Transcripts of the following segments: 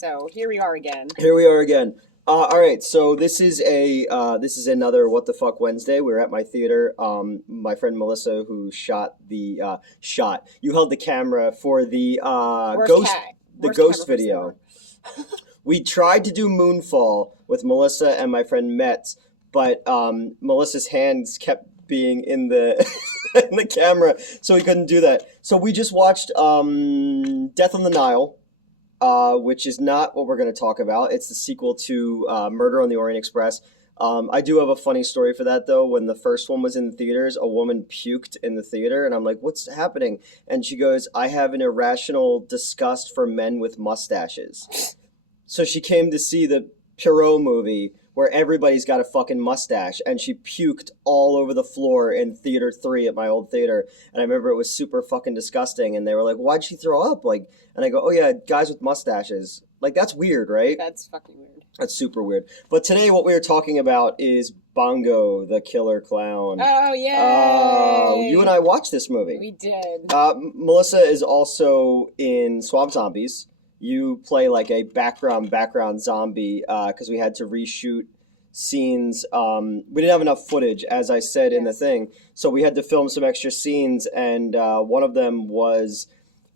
So here we are again. Here we are again. All right, so this is another What the Fuck Wednesday. We're at my theater. My friend Melissa, who shot the you held the camera for the ghost video. We tried to do Moonfall with Melissa and my friend Metz, but Melissa's hands kept being in the in the camera, so we couldn't do that. So we just watched Death on the Nile. Which is not what we're going to talk about. It's the sequel to Murder on the Orient Express. I do have a funny story for that, though. When the first one was in the theaters, a woman puked in the theater, and I'm like, what's happening? And she goes, I have an irrational disgust for men with mustaches. So she came to see the Pierrot movie, where everybody's got a fucking mustache, and she puked all over the floor in Theater 3 at my old theater, and I remember it was super fucking disgusting, and they were like, why'd she throw up? Like, and I go, oh yeah, guys with mustaches. Like, that's weird, right? That's fucking weird. That's super weird. But today what we are talking about is Bongo the Killer Clown. Oh, yay! You and I watched this movie. We did. Melissa is also in Swamp Zombies. You play like a background zombie because we had to reshoot scenes. We didn't have enough footage, as I said in the thing. So we had to film some extra scenes, and one of them was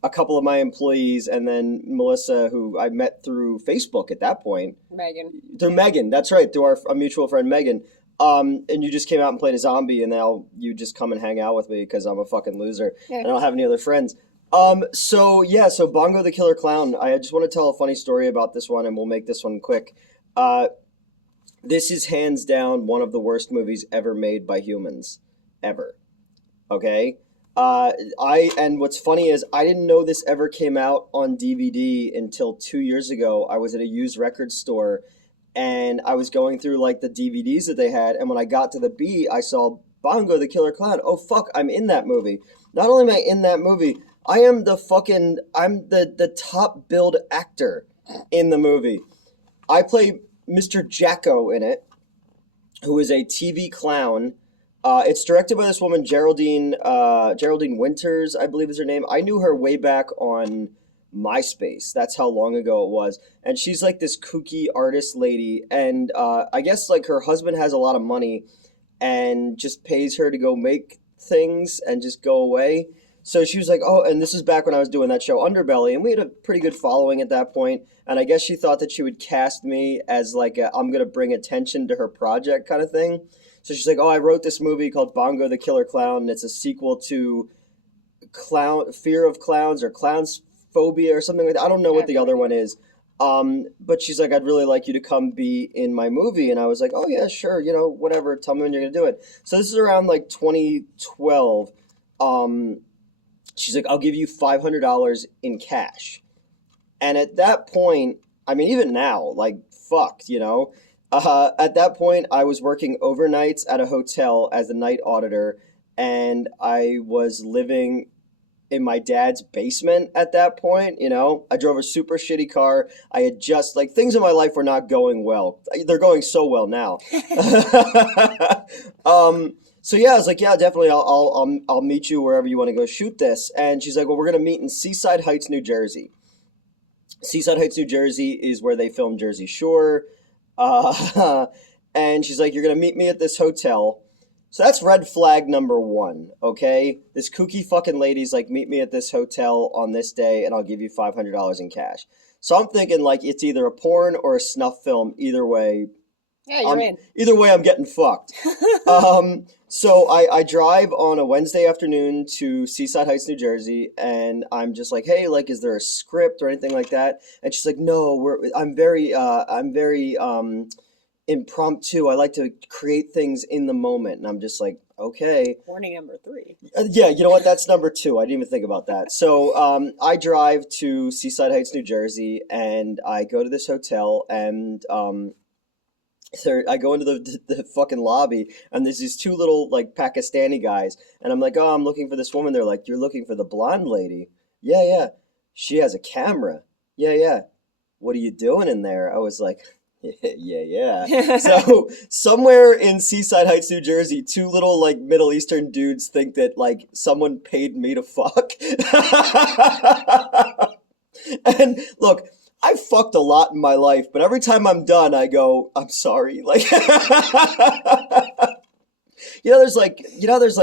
a couple of my employees, and then Melissa, who I met through Facebook at that point. Through Megan, that's right, through our mutual friend Megan. And you just came out and played a zombie, and now you just come and hang out with me because I'm a fucking loser and I don't have any other friends. So Bongo the Killer Clown, I just want to tell a funny story about this one, and we'll make this one quick. This is hands down one of the worst movies ever made by humans. Ever. Okay? And what's funny is I didn't know this ever came out on DVD until 2 years ago. I was at a used record store, and I was going through, like, the DVDs that they had, and when I got to the B, I saw Bongo the Killer Clown. Oh, fuck, I'm in that movie. Not only am I in that movie, I'm the top billed actor in the movie. I play Mr. Jacko in it, who is a TV clown. It's directed by this woman, Geraldine Winters, I believe is her name. I knew her way back on MySpace. That's how long ago it was. And she's like this kooky artist lady. And I guess like her husband has a lot of money and just pays her to go make things and just go away. So she was like, oh, and this is back when I was doing that show Underbelly, and we had a pretty good following at that point, and I guess she thought that she would cast me as like I'm going to bring attention to her project kind of thing. So she's like, oh, I wrote this movie called Bongo the Killer Clown, and it's a sequel to Fear of Clowns or Clowns Phobia or something like that. I don't know what the other one is. But she's like, I'd really like you to come be in my movie. And I was like, oh, yeah, sure, whatever. Tell me when you're going to do it. So this is around like 2012. She's like, I'll give you $500 in cash. And at that point, I mean, even now, like, fuck, at that point, I was working overnights at a hotel as a night auditor, and I was living in my dad's basement at that point, I drove a super shitty car. I had just, like, things in my life were not going well. They're going so well now. So yeah, I was like, yeah, definitely, I'll meet you wherever you want to go shoot this. And she's like, well, we're gonna meet in Seaside Heights, New Jersey. Seaside Heights, New Jersey is where they filmed Jersey Shore. And she's like, you're gonna meet me at this hotel. So that's red flag number one, okay? This kooky fucking lady's like, meet me at this hotel on this day, and I'll give you $500 in cash. So I'm thinking like it's either a porn or a snuff film. Either way. Yeah, you're in. Either way, I'm getting fucked. So I drive on a Wednesday afternoon to Seaside Heights, New Jersey, and I'm just like, hey, like, is there a script or anything like that? And she's like, no, I'm very impromptu. I like to create things in the moment. And I'm just like, okay. Warning number 3. Yeah, you know what? That's number 2. I didn't even think about that. So I drive to Seaside Heights, New Jersey, and I go to this hotel, and I go into the fucking lobby, and there's these 2 little, like, Pakistani guys, and I'm like, oh, I'm looking for this woman. They're like, you're looking for the blonde lady? Yeah. She has a camera. Yeah. What are you doing in there? I was like, yeah. So somewhere in Seaside Heights, New Jersey, 2 little, like, Middle Eastern dudes think that, like, someone paid me to fuck. And look, I've fucked a lot in my life, but every time I'm done, I go, I'm sorry. Like, there's like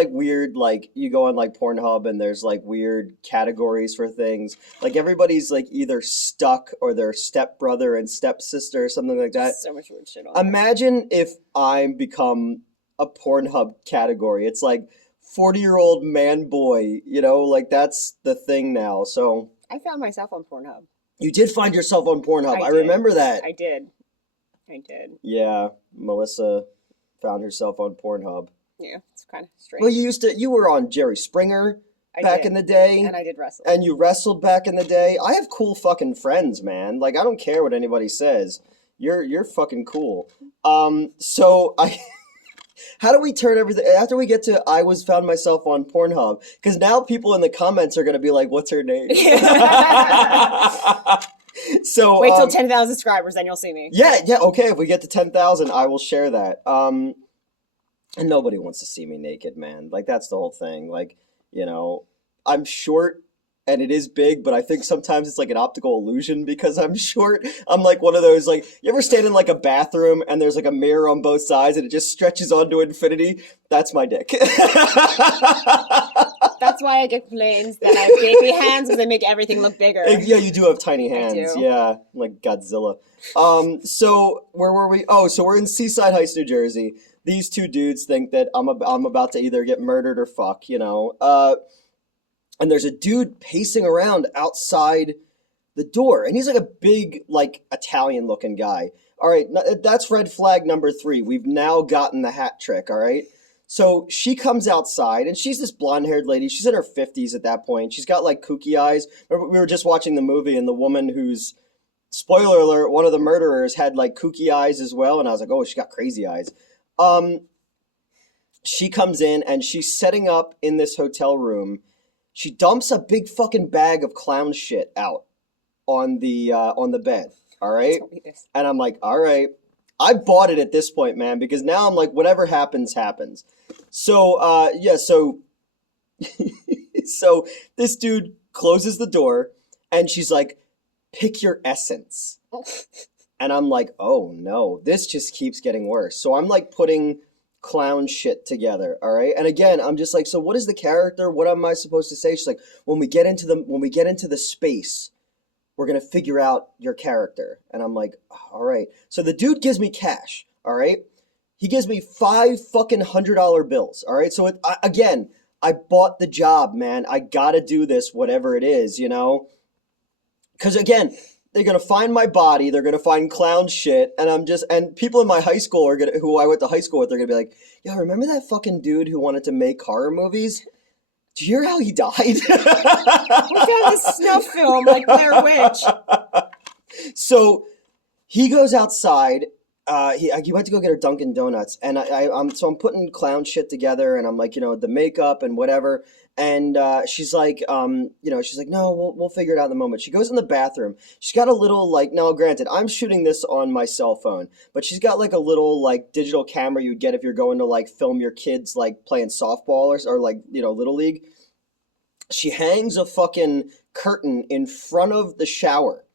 weird, like you go on like Pornhub and there's like weird categories for things. Like everybody's like either stuck or their stepbrother and stepsister or something like that. So much weird shit on there. Imagine if I become a Pornhub category. It's like 40-year-old man boy, like that's the thing now. So I found myself on Pornhub. you did find yourself on Pornhub. I did. remember that. I did. Yeah, Melissa found herself on Pornhub. Yeah, it's kind of strange. Well, you were on Jerry Springer back in the day. And I did wrestle. And you wrestled back in the day. I have cool fucking friends, man. Like, I don't care what anybody says. You're fucking cool. So how do we turn everything, after we get to I found myself on Pornhub? Because now people in the comments are going to be like, what's her name? So wait till 10,000 subscribers, then you'll see me. Yeah, okay. If we get to 10,000, I will share that. And nobody wants to see me naked, man. Like, that's the whole thing. Like, I'm short and it is big, but I think sometimes it's like an optical illusion because I'm short. I'm like one of those, like, you ever stand in like a bathroom and there's like a mirror on both sides and it just stretches onto infinity? That's my dick. That's why I get complaints that I have baby hands because they make everything look bigger. Yeah, you do have tiny hands. I do. Yeah, like Godzilla. So where were we? Oh, so we're in Seaside Heights, New Jersey. These two dudes think that I'm about to either get murdered or fuck, And there's a dude pacing around outside the door, and he's like a big, like, Italian-looking guy. All right, that's red flag number 3. We've now gotten the hat trick, all right? So she comes outside, and she's this blonde-haired lady. She's in her 50s at that point. She's got, like, kooky eyes. We were just watching the movie, and the woman who's, spoiler alert, one of the murderers had, like, kooky eyes as well, and I was like, oh, she got crazy eyes. She comes in, and she's setting up in this hotel room. She dumps a big fucking bag of clown shit out on the bed, all right? And I'm like, all right. I bought it at this point, man, because now I'm like, whatever happens, happens. So, so this dude closes the door, and she's like, pick your essence. And I'm like, oh, no, this just keeps getting worse. So I'm like putting clown shit together, all right? And again, I'm just like, so what is the character? What am I supposed to say? She's like, when we get into the space, we're gonna figure out your character. And I'm like, all right. So the dude gives me cash, all right? He gives me 5 fucking $100 bills, all right? So again, I bought the job, man. I gotta do this, whatever it is, Because again, they're gonna find my body. They're gonna find clown shit, and people in my high school who I went to high school with, they're gonna be like, "Yo, remember that fucking dude who wanted to make horror movies? Did you hear how he died?" We found this snuff film like Blair Witch. So he goes outside. He went to go get her Dunkin' Donuts, and I'm putting clown shit together, and I'm like, the makeup and whatever. And she's like, no, we'll figure it out in the moment. She goes in the bathroom. She's got a little, like, now granted, I'm shooting this on my cell phone, but she's got like a little, like, digital camera you'd get if you're going to, like, film your kids, like, playing softball or like, Little League. She hangs a fucking curtain in front of the shower.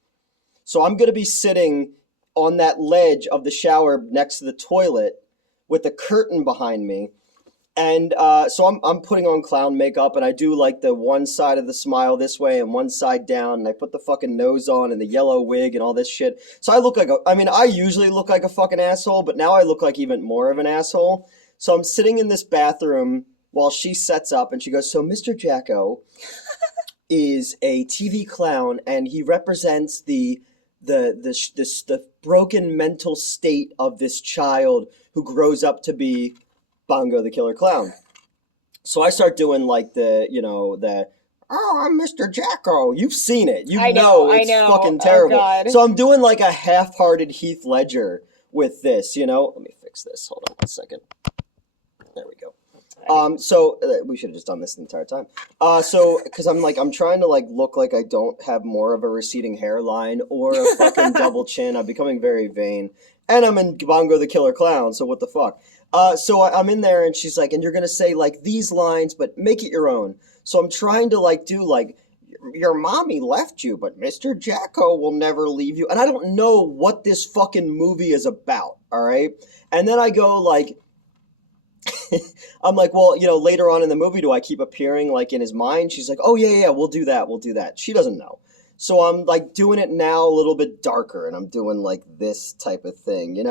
So I'm going to be sitting on that ledge of the shower next to the toilet with the curtain behind me. And so I'm putting on clown makeup, and I do like the one side of the smile this way and one side down, and I put the fucking nose on and the yellow wig and all this shit. So I look like I usually look like a fucking asshole, but now I look like even more of an asshole. So I'm sitting in this bathroom while she sets up, and she goes, so Mr. Jacko is a TV clown, and he represents the broken mental state of this child who grows up to be Bongo the Killer Clown. So I start doing like I'm Mr. Jacko. You've seen it. I know it's fucking terrible. Oh, so I'm doing like a half-hearted Heath Ledger with this, Let me fix this. Hold on 1 second. There we go. So we should have just done this the entire time. Because I'm trying to like look like I don't have more of a receding hairline or a fucking double chin. I'm becoming very vain, and I'm in Bongo the Killer Clown. So what the fuck? So I'm in there, and she's like, and you're gonna say like these lines, but make it your own. So I'm trying to like do like, your mommy left you, but Mr. Jacko will never leave you. And I don't know what this fucking movie is about, all right? And then I go, like, I'm like, well, later on in the movie, do I keep appearing, like, in his mind? She's like, oh, yeah, we'll do that. She doesn't know. So I'm, like, doing it now a little bit darker, and I'm doing, like, this type of thing,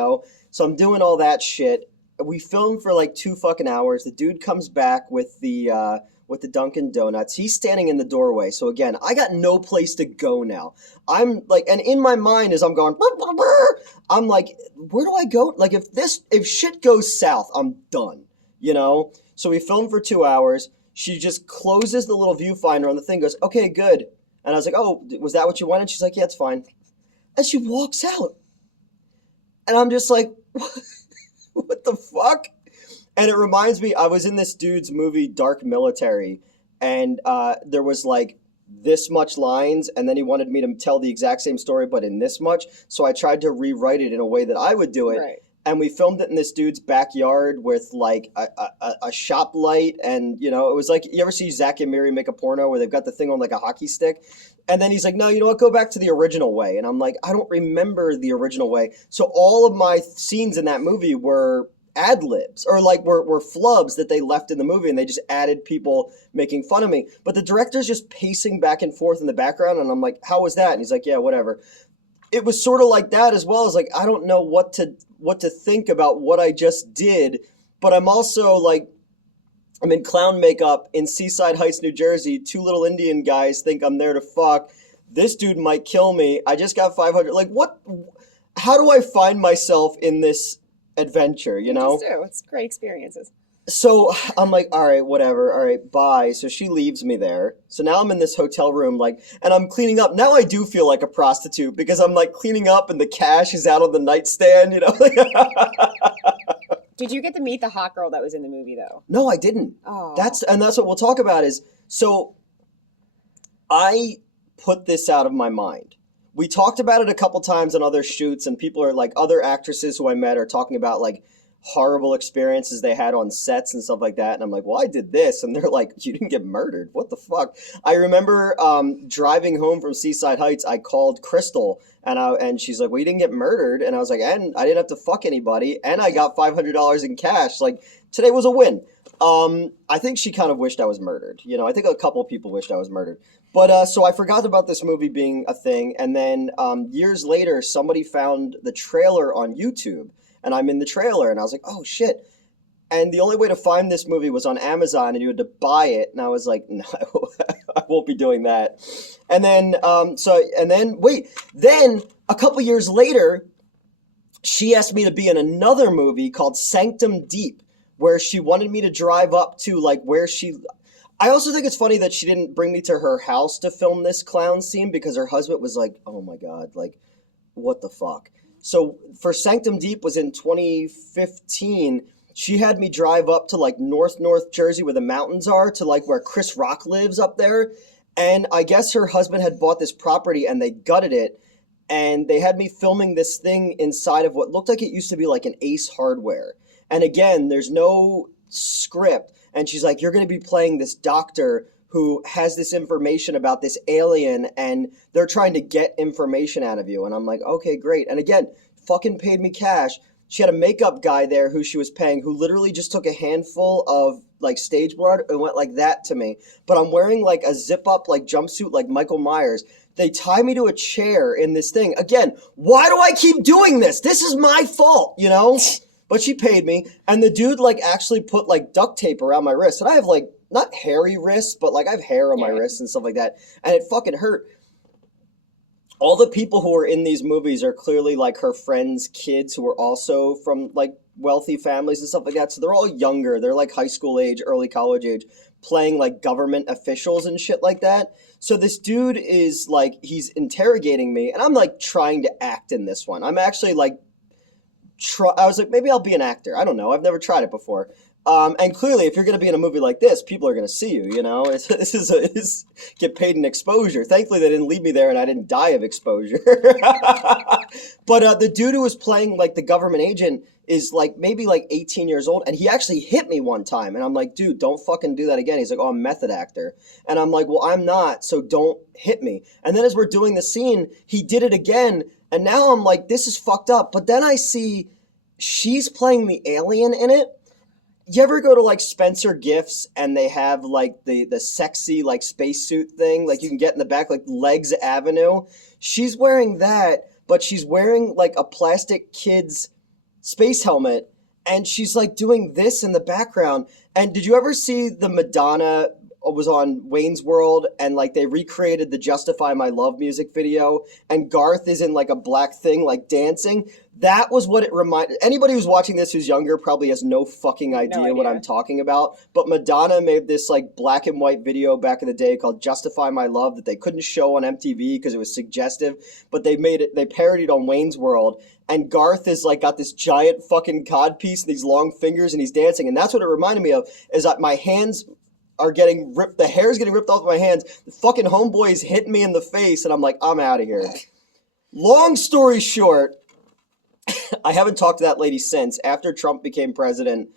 So I'm doing all that shit. We filmed for, like, 2 fucking hours. The dude comes back with the Dunkin' Donuts. He's standing in the doorway. So again, I got no place to go now. I'm like, and in my mind as I'm going, brr, brr, brr, I'm like, where do I go? Like, if shit goes south, I'm done, So we filmed for 2 hours. She just closes the little viewfinder on the thing, goes, okay, good. And I was like, oh, was that what you wanted? She's like, yeah, it's fine. And she walks out. And I'm just like, what the fuck? And it reminds me, I was in this dude's movie, Dark Military, and there was like this much lines, and then he wanted me to tell the exact same story, but in this much. So I tried to rewrite it in a way that I would do it. Right. And we filmed it in this dude's backyard with like a shop light. And, it was like, you ever see Zach and Miri make a porno where they've got the thing on like a hockey stick? And then he's like, no, you know what? Go back to the original way. And I'm like, I don't remember the original way. So all of my scenes in that movie were ad-libs or like were flubs that they left in the movie, and they just added people making fun of me. But the director's just pacing back and forth in the background. And I'm like, how was that? And he's like, yeah, whatever. It was sort of like that, as well as like, I don't know what to think about what I just did, but I'm also like, I'm in clown makeup in Seaside Heights, New Jersey. 2 little Indian guys think I'm there to fuck. This dude might kill me. I just got 500. Like, what? How do I find myself in this adventure, You just do. It's great experiences. So I'm like, all right, whatever. All right, bye. So she leaves me there. So now I'm in this hotel room, like, and I'm cleaning up. Now I do feel like a prostitute because I'm like cleaning up and the cash is out on the nightstand, Did you get to meet the hot girl that was in the movie though? No, I didn't. Oh. That's what we'll talk about is, so I put this out of my mind. We talked about it a couple times on other shoots, and people are like, other actresses who I met are talking about like horrible experiences they had on sets and stuff like that. And I'm like, well, I did this. And they're like, you didn't get murdered. What the fuck? I remember driving home from Seaside Heights, I called Crystal and she's like, well, you didn't get murdered. And I was like, and I didn't have to fuck anybody. And I got $500 in cash. Like, today was a win. I think she kind of wished I was murdered. I think a couple of people wished I was murdered. But so I forgot about this movie being a thing. And then years later, somebody found the trailer on YouTube. And I'm in the trailer, and I was like, oh, shit. And the only way to find this movie was on Amazon, and you had to buy it. And I was like, no, I won't be doing that. And then, then a couple years later, she asked me to be in another movie called Sanctum Deep, where she wanted me to drive up to, like, where she... I also think it's funny that she didn't bring me to her house to film this clown scene, because her husband was like, oh, my God, like, what the fuck? So for Sanctum Deep was in 2015. She had me drive up to like North Jersey where the mountains are, to like where Chris Rock lives up there. And I guess her husband had bought this property and they gutted it. And they had me filming this thing inside of what looked like it used to be like an Ace Hardware. And again, there's no script. And she's like, you're going to be playing this doctor who has this information about this alien, and they're trying to get information out of you. And I'm like, okay, great. And again, fucking paid me cash. She had a makeup guy there who she was paying, who literally just took a handful of like stage blood and went like that to me. But I'm wearing like a zip up like jumpsuit like Michael Myers. They tie me to a chair in this thing. Again, why do I keep doing this? This is my fault, But she paid me. And the dude like actually put like duct tape around my wrist. And I have like, not hairy wrists, but like I have hair on my wrists and stuff like that. And it fucking hurt. All the people who are in these movies are clearly like her friends' kids who are also from like wealthy families and stuff like that. So they're all younger. They're like high school age, early college age, playing like government officials and shit like that. So this dude is like, he's interrogating me, and I'm like trying to act in this one. I'm actually like, I was like, maybe I'll be an actor. I don't know. I've never tried it before. And clearly, if you're going to be in a movie like this, people are going to see you, This get paid in exposure. Thankfully, they didn't leave me there and I didn't die of exposure. But the dude who was playing, like, the government agent is like maybe like 18 years old, and he actually hit me one time, and I'm like, dude, don't fucking do that again. He's like, oh, I'm a method actor. And I'm like, well, I'm not, so don't hit me. And then as we're doing the scene, he did it again, and now I'm like, this is fucked up. But then I see she's playing the alien in it. You ever go to like Spencer Gifts and they have like the sexy like spacesuit thing, like you can get in the back, like Legs Avenue? She's wearing that, but she's wearing like a plastic kid's space helmet, and she's like doing this in the background. And did you ever see the Madonna was on Wayne's World, and like they recreated the Justify My Love music video, and Garth is in like a black thing like dancing? That was what it reminded. Anybody who's watching this who's younger probably has no fucking idea what I'm talking about. But Madonna made this like black and white video back in the day called Justify My Love that they couldn't show on MTV because it was suggestive, but they parodied on Wayne's World. And Garth is like got this giant fucking codpiece and these long fingers, and he's dancing. And that's what it reminded me of, is that my hands are getting ripped, the hair's getting ripped off my hands. The fucking homeboy is hitting me in the face, and I'm like, I'm out of here. Long story short, I haven't talked to that lady since. After Trump became president,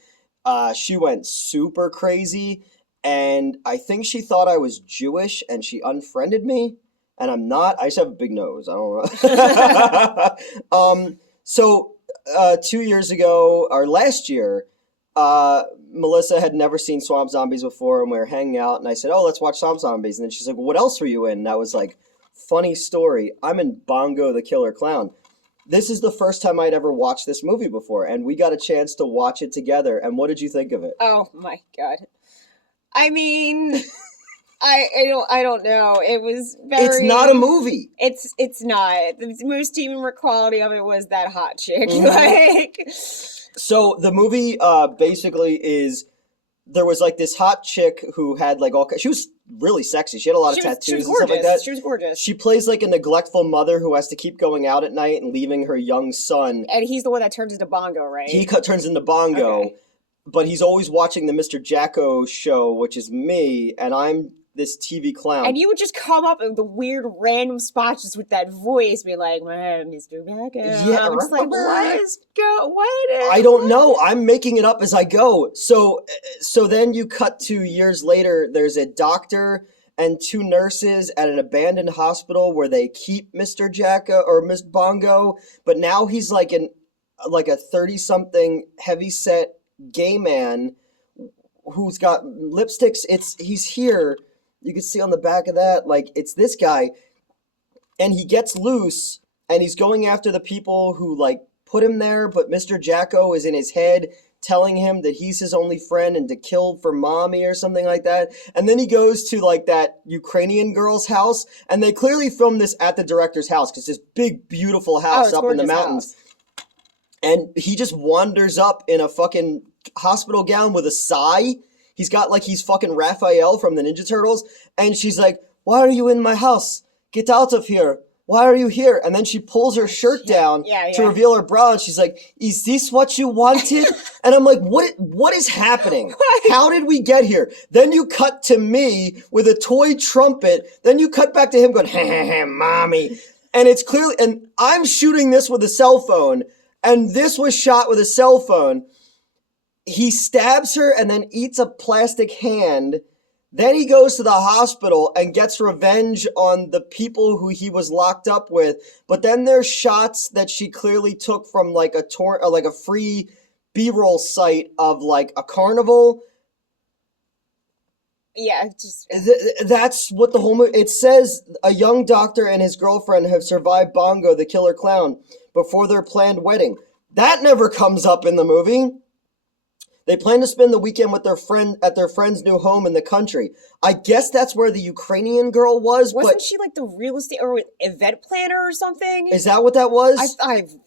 she went super crazy, and I think she thought I was Jewish, and she unfriended me, and I'm not. I just have a big nose. I don't know. So 2 years ago, or last year, Melissa had never seen Swamp Zombies before, and we were hanging out, and I said, oh, let's watch Swamp Zombies. And then she's like, what else were you in? And I was like, funny story, I'm in Bongo the Killer Clown. This is the first time I'd ever watched this movie before, and we got a chance to watch it together. And what did you think of it? Oh my God. I mean, I don't know. It was very... It's not a movie. It's not. The most human quality of it was that hot chick. Mm-hmm. Like... So the movie basically is, there was like this hot chick who had like she was really sexy. She had a lot of tattoos and stuff like that. She was gorgeous. She plays like a neglectful mother who has to keep going out at night and leaving her young son. And he's the one that turns into Bongo, right? He turns into Bongo, okay. But he's always watching the Mr. Jacko show, which is me, and I'm this TV clown. And you would just come up in the weird random spots just with that voice, be like, man, Mr. Jacko. Yeah, I'm just like, I don't know. I'm making it up as I go. So then you cut to years later, there's a doctor and two nurses at an abandoned hospital where they keep Mr. Jacko or Miss Bongo, but now he's like a 30-something heavy-set gay man who's got lipsticks. He's here. You can see on the back of that, like, it's this guy, and he gets loose, and he's going after the people who, like, put him there, but Mr. Jacko is in his head telling him that he's his only friend and to kill for mommy or something like that. And then he goes to, like, that Ukrainian girl's house, and they clearly filmed this at the director's house, because this big, beautiful house up in the mountains. House. And he just wanders up in a fucking hospital gown with a sigh. He's got like he's fucking Raphael from the Ninja Turtles. And she's like, why are you in my house? Get out of here. Why are you here? And then she pulls her shirt down to reveal her bra. And she's like, is this what you wanted? And I'm like, what is happening? How did we get here? Then you cut to me with a toy trumpet. Then you cut back to him going, ha, mommy. And it's clearly, and I'm shooting this with a cell phone. And this was shot with a cell phone. He stabs her and then eats a plastic hand. Then he goes to the hospital and gets revenge on the people who he was locked up with. But then there's shots that she clearly took from like a free B-roll site of like a carnival. Yeah, that's what the whole movie... It says a young doctor and his girlfriend have survived Bongo the Killer Clown before their planned wedding. That never comes up in the movie. They plan to spend the weekend with their friend at their friend's new home in the country. I guess that's where the Ukrainian girl was. Wasn't she like the real estate or event planner or something? Is that what that was?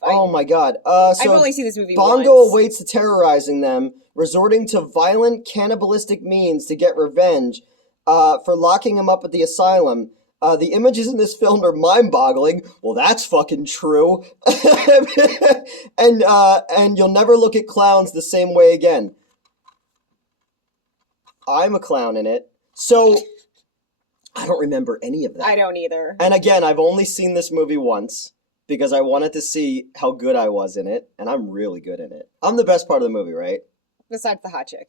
Oh my God. I've only seen this movie Bongo once. awaits the terrorizing them, resorting to violent cannibalistic means to get revenge for locking him up at the asylum. The images in this film are mind-boggling. Well, that's fucking true. And you'll never look at clowns the same way again. I'm a clown in it. So, I don't remember any of that. I don't either. And again, I've only seen this movie once because I wanted to see how good I was in it, and I'm really good in it. I'm the best part of the movie, right? Besides the hot chick.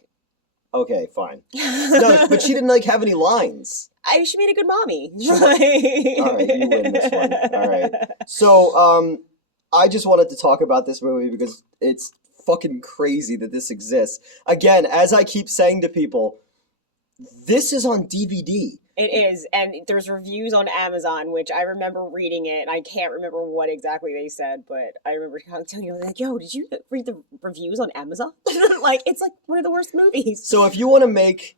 Okay, fine. No, but she didn't like have any lines. She made a good mommy. All right, you win this one. All right. So, I just wanted to talk about this movie because it's fucking crazy that this exists. Again, as I keep saying to people, this is on DVD. It is, and there's reviews on Amazon, which I remember reading it, and I can't remember what exactly they said, but I remember telling you, like, yo, did you read the reviews on Amazon? Like, it's like one of the worst movies. So if you want to make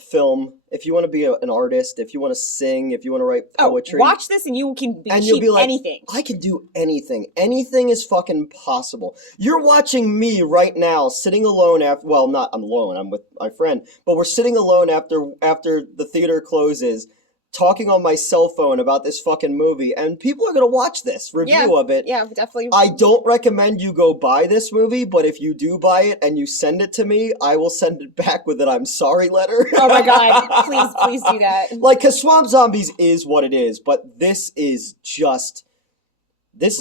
film, if you want to be an artist, if you want to sing, if you want to write poetry, watch this and you can and you'll be like, anything. I can do anything. Anything is fucking possible. You're watching me right now sitting alone after, well, not I'm alone, I'm with my friend, but we're sitting alone after the theater closes, talking on my cell phone about this fucking movie, and people are going to watch this review of it. Yeah, definitely. I don't recommend you go buy this movie, but if you do buy it and you send it to me, I will send it back with an I'm sorry letter. Oh my god, please do that. Like, because Swamp Zombies is what it is, but this is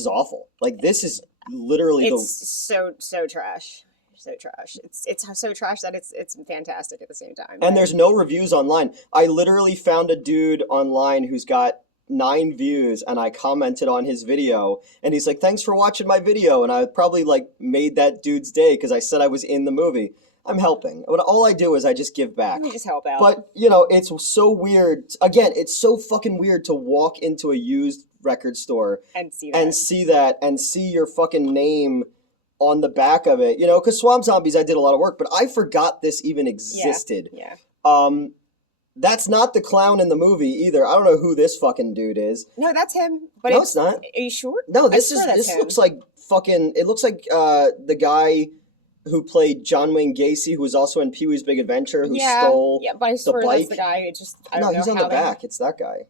awful. Like, this is literally so trash. So trash. It's so trash that it's fantastic at the same time. And there's no reviews online. I literally found a dude online who's got 9 views, and I commented on his video, and he's like, thanks for watching my video, and I probably like made that dude's day because I said I was in the movie. I'm helping. All I do is I just give back. You just help out. But, you know, it's so weird. Again, it's so fucking weird to walk into a used record store and see that and see your fucking name on the back of it, you know, because Swamp Zombies, I did a lot of work, but I forgot this even existed. Yeah. That's not the clown in the movie either. I don't know who this fucking dude is. No, that's him. But no, it's not. Are you sure? No, this looks like fucking. It looks like the guy who played John Wayne Gacy, who was also in Pee-wee's Big Adventure, who stole but I swear the bike. That's the guy. It just I don't know he's on how the back. It's that guy.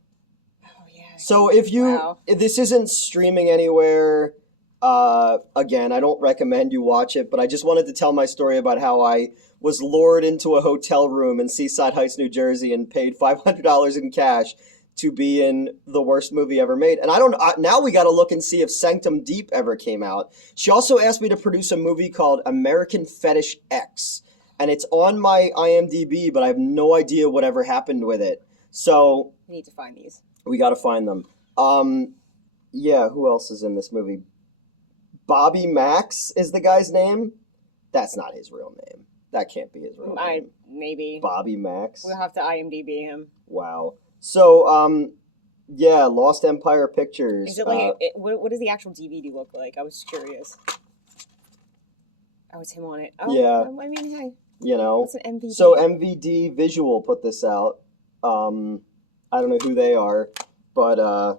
Oh yeah. So if this isn't streaming anywhere. Again, I don't recommend you watch it, but I just wanted to tell my story about how I was lured into a hotel room in Seaside Heights, New Jersey, and paid $500 in cash to be in the worst movie ever made. And now we got to look and see if Sanctum Deep ever came out. She also asked me to produce a movie called American Fetish X, and it's on my IMDb, but I have no idea whatever happened with it. So we need to find these. We got to find them. Yeah, who else is in this movie? Bobby Max is the guy's name. That's not his real name. That can't be his real name. Maybe. Bobby Max. We'll have to IMDb him. Wow. So, yeah, Lost Empire Pictures. Is it like what does the actual DVD look like? I was curious. Oh, it's him on it. Oh, yeah. I mean, hey. You know. What's an MVD? So MVD Visual put this out. I don't know who they are, but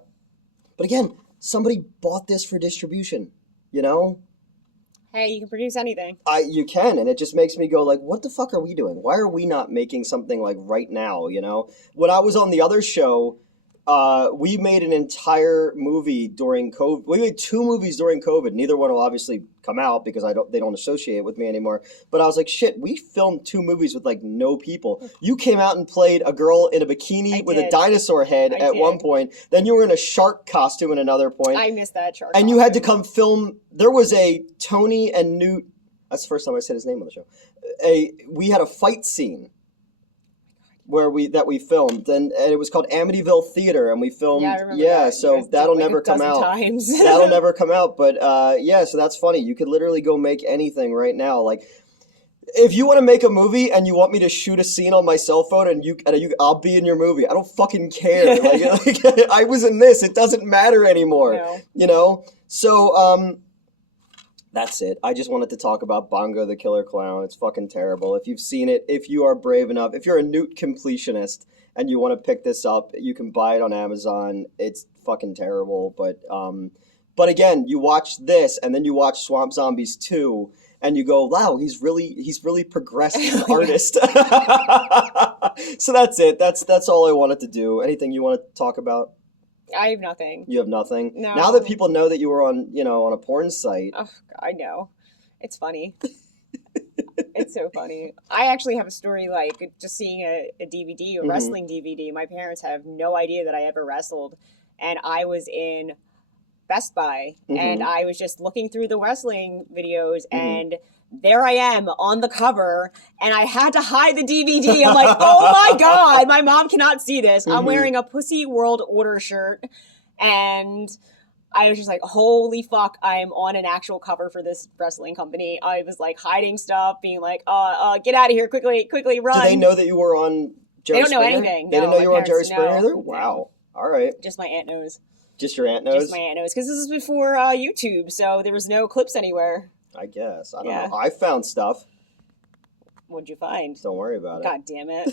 again, somebody bought this for distribution. You know? Hey, you can produce anything. You can, and it just makes me go like, what the fuck are we doing? Why are we not making something like right now, you know? When I was on the other show, we made an entire movie during COVID. We made 2 movies during COVID. Neither one will obviously come out because they don't associate with me anymore. But I was like, shit, we filmed 2 movies with like no people. You came out and played a girl in a bikini with a dinosaur head at one point. Then you were in a shark costume at another point. I missed that shark. And you had to come film. There was a Tony and Newt. That's the first time I said his name on the show. We had a fight scene where we filmed, and it was called Amityville Theater, and we filmed. Yeah, I remember that. So that'll never come out. That'll never come out. But yeah, so that's funny. You could literally go make anything right now. Like, if you want to make a movie and you want me to shoot a scene on my cell phone, and I'll be in your movie. I don't fucking care. Like, I was in this. It doesn't matter anymore. No. You know. So that's it. I just wanted to talk about Bongo the Killer Clown. It's fucking terrible. If you've seen it, if you are brave enough, if you're a Newt completionist and you want to pick this up, you can buy it on Amazon. It's fucking terrible. But again, you watch this and then you watch Swamp Zombies 2 and you go, wow, he's really progressed as an artist. So that's it. That's all I wanted to do. Anything you want to talk about? I have nothing. You have nothing? No. Now that people know that you were on a porn site. Oh, I know. It's funny. It's so funny. I actually have a story like just seeing a DVD, a wrestling DVD. My parents have no idea that I ever wrestled. And I was in Best Buy, and I was just looking through the wrestling videos, and there I am on the cover, and I had to hide the DVD. I'm like, oh my God, my mom cannot see this. I'm wearing a Pussy World Order shirt, and I was just like, holy fuck, I'm on an actual cover for this wrestling company. I was like hiding stuff, being like, get out of here, quickly, run. Do they know that you were on Jerry Springer? They don't know anything. They didn't know you were on Jerry Springer either? Wow. All right. Just my aunt knows. Just your aunt knows? Just my aunt knows. Because this is before YouTube, so there was no clips anywhere. I guess. I don't know. I found stuff. What'd you find? Don't worry about it. God damn it.